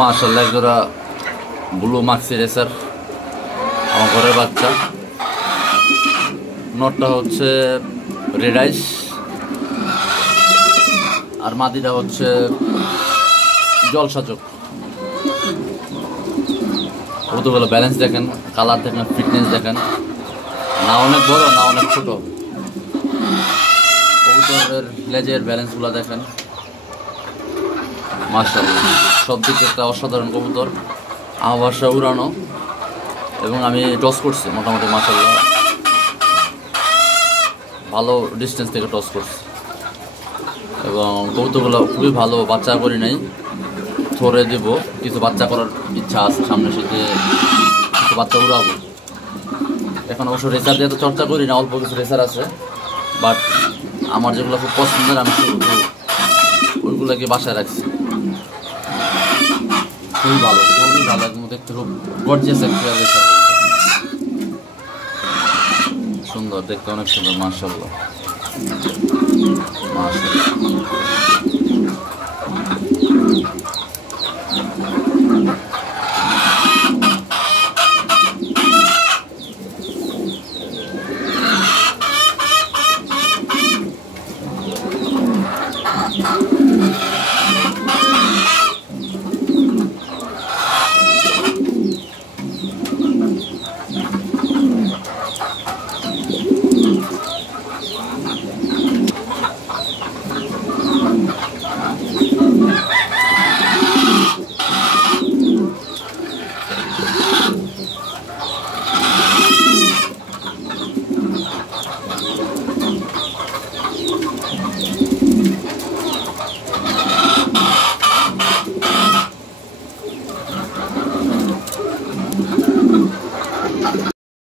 মাশাআল্লাহ একজোড়া blue Maksi racer আমার ঘরের বাচ্চা। নটটা হচ্ছে রেড আইস আর মাদিটা হচ্ছে জলসা চোখ। কতগুলো ব্যালেন্স দেখেন, কালার দেখেন, ফিটনেস দেখেন, না অনেক বড় না অনেক ছোট। কবুতরের লেজের ব্যালেন্সগুলো দেখেন, মাশাআল্লাহ সব দিকে একটা অসাধারণ কবুতর। আমার বাসায় উড়ানো এবং আমি টস করছি মোটামুটি, মাশাআল্লাহ ভালো ডিস্টেন্স থেকে টস করছি এবং কবুতরগুলো খুবই ভালো। বাচ্চা করি নাই, থরে দিব, কিছু বাচ্চা করার ইচ্ছা আছে, সামনে শীতে কিছু বাচ্চা উড়াবো। এখন অবশ্য রেসার দিয়ে তো চর্চা করি না, অল্প কিছু রেসার আছে, বাট আমার যেগুলো খুব পছন্দের আমি ওইগুলোকে বাসায় রাখছি। খুবই ভালো, খুবই ভালো, একদম দেখতে খুব গর্জিয়াস একটা রেসার, সুন্দর দেখতে, অনেক সুন্দর, মাশাআল্লাহ মাশাআল্লাহ।